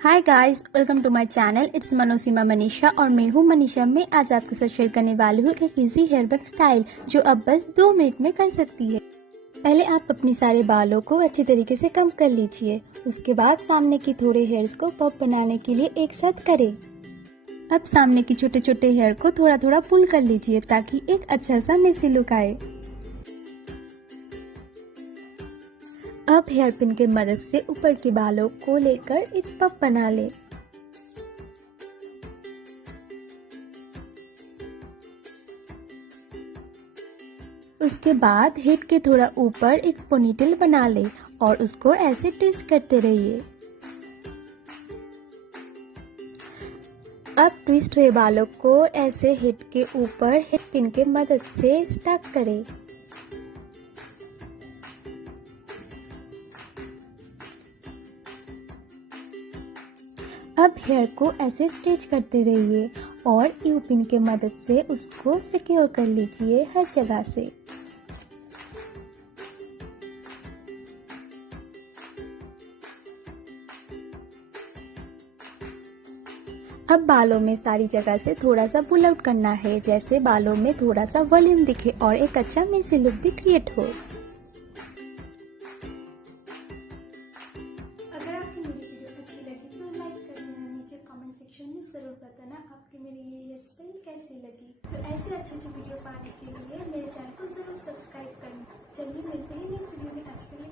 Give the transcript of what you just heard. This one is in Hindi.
Hi guys, welcome to my channel. It's Manoseema Manisha और मैं हूँ मनीषा। मैं आज आपके साथ शेयर करने वाली हूँ एक इजी हेयर बन स्टाइल जो अब बस 2 मिनट में कर सकती है। पहले आप अपनी सारे बालों को अच्छी तरीके से कम कर लीजिए। उसके बाद सामने की थोड़े हेयर्स को पफ बनाने के लिए एक साथ करें। अब सामने की छोटे छोटे हेयर को थोड़ा थोड़ा पुल कर लीजिए ताकि एक अच्छा सा मेसी लुक आए। अब हेयर पिन के मदद से ऊपर के बालों को लेकर एक पफ बना ले। उसके बाद हेड के थोड़ा ऊपर एक पोनीटेल बना ले और उसको ऐसे ट्विस्ट करते रहिए। अब ट्विस्ट हुए बालों को ऐसे हेड के ऊपर हेड पिन के मदद से स्टक करें। अब हेयर को ऐसे स्ट्रेच करते रहिए और यू पिन के मदद से उसको सिक्योर कर लीजिए हर जगह से। अब बालों में सारी जगह से थोड़ा सा पुल आउट करना है, जैसे बालों में थोड़ा सा वॉल्यूम दिखे और एक अच्छा मेसी लुक भी क्रिएट हो। अगर आपको मेरी वीडियो अच्छी लगी तो लाइक कर देना, नीचे कमेंट सेक्शन में जरूर बताना आपकी मेरी ये हेयर स्टाइल कैसी लगी। तो ऐसे अच्छी वीडियो पाने के लिए मेरे चैनल को जरूर सब्सक्राइब करना। चलिए मिलते हैं नेक्स्ट वीडियो में। आज के लिए